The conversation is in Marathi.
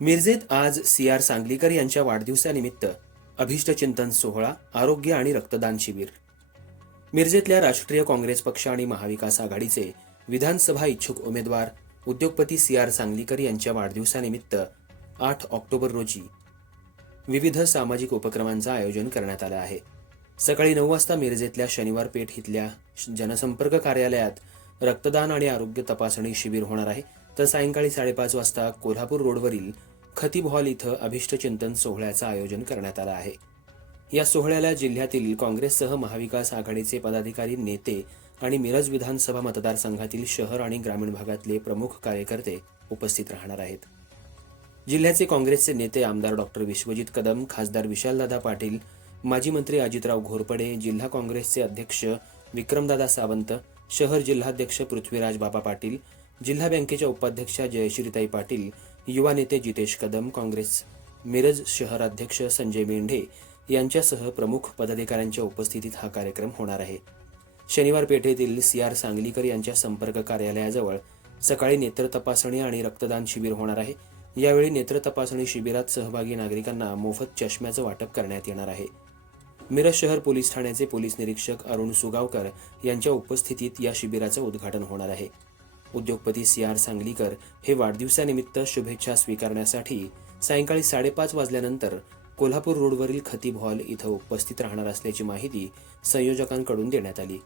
मिरजेत आज सी आर सांगलीकर यांच्या वाढदिवसानिमित्त अभिष्टचिंतन सोहळा आरोग्य आणि रक्तदान शिबिर. मिरजेतल्या राष्ट्रीय काँग्रेस पक्ष आणि महाविकास आघाडीचे विधानसभा इच्छुक उमेदवार उद्योगपती सी आर सांगलीकर यांच्या वाढदिवसानिमित्त आठ ऑक्टोबर रोजी विविध सामाजिक उपक्रमांचं आयोजन करण्यात आलं आहे. सकाळी नऊ वाजता मिरजेतल्या शनिवार पेठ इथल्या जनसंपर्क कार्यालयात रक्तदान आणि आरोग्य तपासणी शिबिर होणार आहे. तर सायंकाळी साडेपाच वाजता कोल्हापूर रोडवरील खतीब हॉल इथं अभिष्टचिंतन सोहळ्याचं आयोजन करण्यात आलं आहे. या सोहळ्याला जिल्ह्यातील काँग्रेससह महाविकास आघाडीचे पदाधिकारी नेते आणि मिरज विधानसभा मतदारसंघातील शहर आणि ग्रामीण भागातले प्रमुख कार्यकर्ते उपस्थित राहणार आहेत. जिल्ह्याचे काँग्रेसचे नेते आमदार डॉक्टर विश्वजित कदम खासदार विशालदादा पाटील माजी मंत्री अजितराव घोरपडे जिल्हा काँग्रेसचे अध्यक्ष विक्रमदादा सावंत शहर जिल्हाध्यक्ष पृथ्वीराज बाबा पाटील जिल्हा बँकेच्या उपाध्यक्षा जयश्रीताई पाटील युवा नेते जितेश कदम काँग्रेस मिरज शहराध्यक्ष संजय मेंढे यांच्यासह प्रमुख पदाधिकाऱ्यांच्या उपस्थितीत हा कार्यक्रम होणार आहे. शनिवार पेठेतील सी आर सांगलीकर यांच्या संपर्क कार्यालयाजवळ सकाळी नेत्र तपासणी आणि रक्तदान शिबिर होणार आहे. यावेळी नेत्र तपासणी शिबिरात सहभागी नागरिकांना मोफत चष्म्याचं वाटप करण्यात येणार आहे. मिरज शहर पोलीस ठाण्याचे पोलीस निरीक्षक अरुण सुगावकर यांच्या उपस्थितीत या शिबिराचं उद्घाटन होणार आहे. उद्योगपती सी आर सांगलीकर हे वाढदिवसानिमित्त शुभेच्छा स्वीकारण्यासाठी सायंकाळी साडेपाच वाजल्यानंतर कोल्हापूर रोडवरील खतीब हॉल इथं उपस्थित राहणार असल्याची माहिती संयोजकांकडून देण्यात आली.